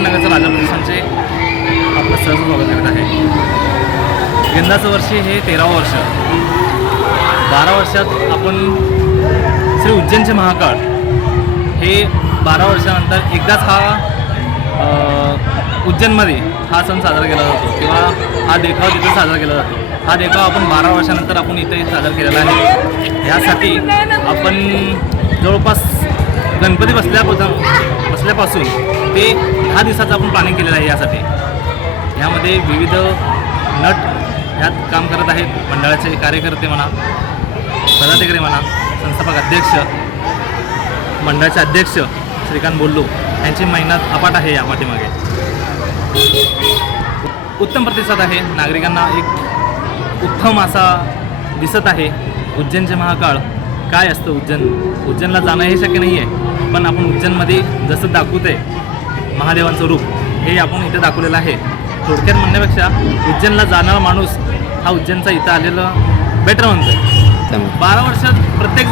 नगरचं राजा प्रतिष्ठानचे आपलं सहज स्वागत करत आहे. यंदाचं वर्ष हे 13वं वर्ष. 12 वर्षात आपण श्री उज्जैनचे महाकाळ हे 12 वर्षानंतर एकदाच हा उज्जैनमध्ये हा सण साजरा केला जातो किंवा हा देखावा तिथे साजरा केला जातो. हा देखावा आपण 12 वर्षानंतर आपण इथे साजरा केलेला आहे. ह्यासाठी आपण जवळपास गणपती बसल्यापासून ते 10 दिवसाचं आपण प्लॅनिंग केलेलं आहे. यासाठी ह्यामध्ये विविध नट ह्यात काम करत आहेत. मंडळाचे कार्यकर्ते म्हणा, पदाधिकारी म्हणा, संस्थापक अध्यक्ष, मंडळाचे अध्यक्ष श्रीकांत बोल्लो यांची मेहनत अपाट आहे. या पाठीमागे उत्तम प्रतिसाद आहे. नागरिकांना एक उत्तम असा दिसत आहे. उज्जैनचे महाकाळ काय असतं, उज्जैनला जाणं हे शक्य नाही आहे, पण आपण उज्जैनमध्ये जसं दाखवत आहे महादेवांचं रूप हे आपण इथे दाखवलेलं आहे. थोडक्यात म्हणण्यापेक्षा उज्जैनला जाणारा माणूस हा उज्जैनचा इथं आलेला बेटर म्हणतो आहे. 12 वर्षात प्रत्येक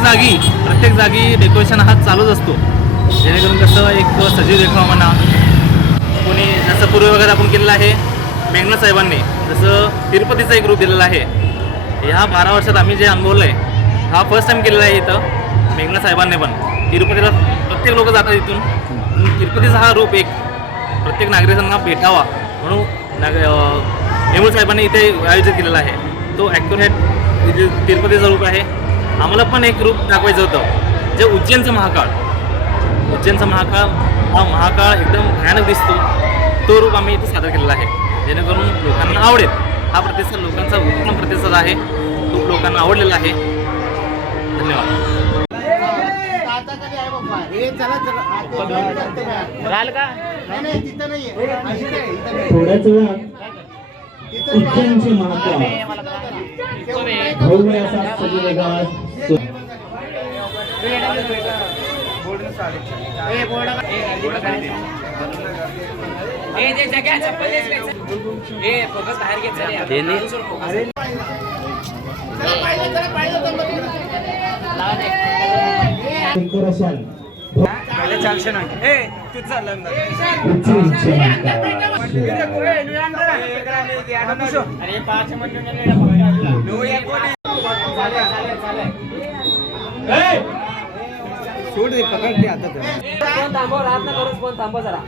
जागी डेकोरेशन हा चालूच असतो. जेणेकरून कसं एक सजीव देखावा म्हणा, कोणी जसं पूर्वी वगैरे आपण केलेलं आहे मेघनाथ साहेबांनी, जसं तिरुपतीचा एक रूप दिलेला आहे. ह्या 12 वर्षात आम्ही जे अनुभवलं आहे हा फर्स्ट टाईम केलेला आहे इथं मेघनाथ साहेबांनी. पण तिरुपतीला प्रत्येक लोक जातात इथून. तिरुपतीचा हा रूप एक प्रत्येक नागरिकांना भेटावा म्हणून मेहुल साहेबांनी इथे आयोजित केलेला आहे. तो ॲक्युरेट तिरुपतीचा रूप आहे. आम्हाला पण एक रूप दाखवायचं होतं जे उज्जैनचा महाकाळ हा महाकाळ एकदम भयानक दिसतो. तो रूप आम्ही इथे सादर केलेला आहे जेणेकरून लोकांना आवडेल. हा प्रतिसाद लोकांचा उत्तम प्रतिसाद आहे. खूप लोकांना आवडलेला आहे. धन्यवाद. थोड्याच वेळात उज्जैनचे महाकाळ भव्य असा सजलेला सोड दे, पकडते आता फोन थांबव, रात ना करूच, फोन थांबव जरा.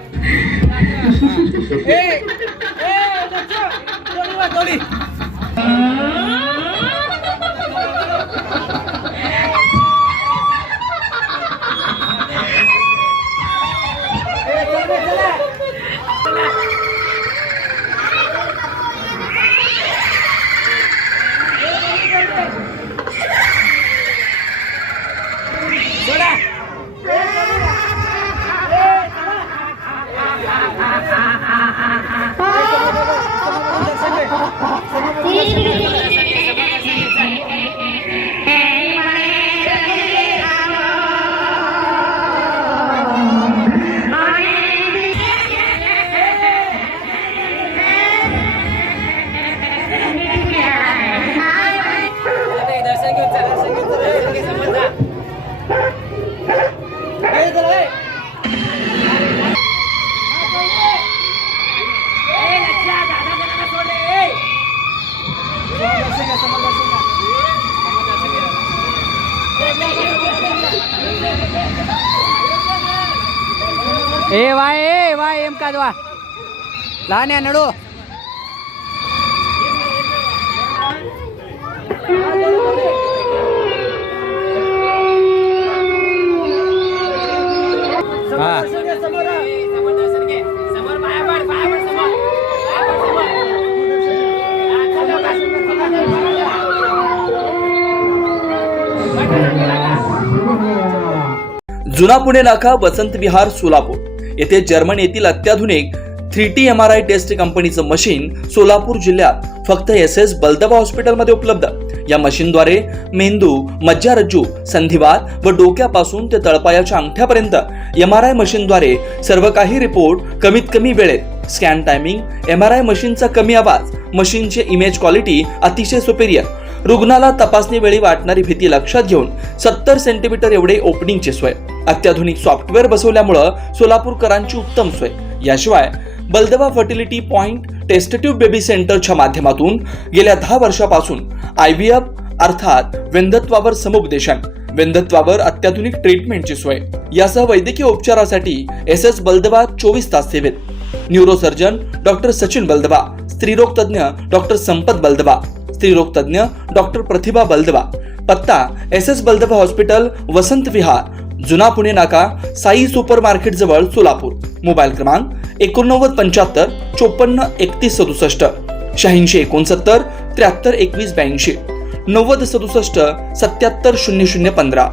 ए वाय एम का दवा लहान आहे नडू. जुना पुणे नाका वसंत विहार सोलापूर येथे जर्मन येथील अत्याधुनिक 3T MRI टेस्ट कंपनीचं मशीन सोलापूर जिल्ह्यात फक्त SS बलदबा हॉस्पिटलमध्ये उपलब्ध. या मशीनद्वारे मेंदू, मज्जारज्जू, संधिवात व डोक्यापासून ते तळपायाच्या अंगठ्यापर्यंत MRI मशीनद्वारे सर्व काही रिपोर्ट कमीत कमी वेळेत. स्कॅन टायमिंग, MRI मशीनचा कमी आवाज, मशीनचे इमेज क्वालिटी अतिशय सुपेरियर. रुग्णाला तपासणी वेळी वाटणारी भीती लक्षात घेऊन 70 सेंटीमीटर एवढे ओपनिंगची सोय. अत्याधुनिक सॉफ्टवेअर बसवल्यामुळे सोलापूरकरांची उत्तम सोय. याशिवाय बलदवा फर्टिलिटी पॉइंट टेस्टेटिव्ह बेबी सेंटरच्या माध्यमातून गेल्या 10 वर्षापासून IVF अर्थात वेंधत्वावर समुपदेशन, वेंधत्वावर अत्याधुनिक ट्रीटमेंटची सोय यासह वैद्यकीय उपचारासाठी SS बलदवा 24 तास सेवेत. न्यूरोसर्जन डॉक्टर सचिन बलदवा, स्त्रीरोग तज्ञ डॉक्टर संपत बलदवा, स्त्रीरोग तज्ञ डॉक्टर प्रतिभा बलदवा. पत्ता SS बलदवा हॉस्पिटल, वसंत विहार, जुना पुणे नाका, साई सुपर मार्केट जवळ, सोलापूर. मोबाईल क्रमांक 8975 54 31 67, 86 69 73 21 82, 90 67 77 00 15.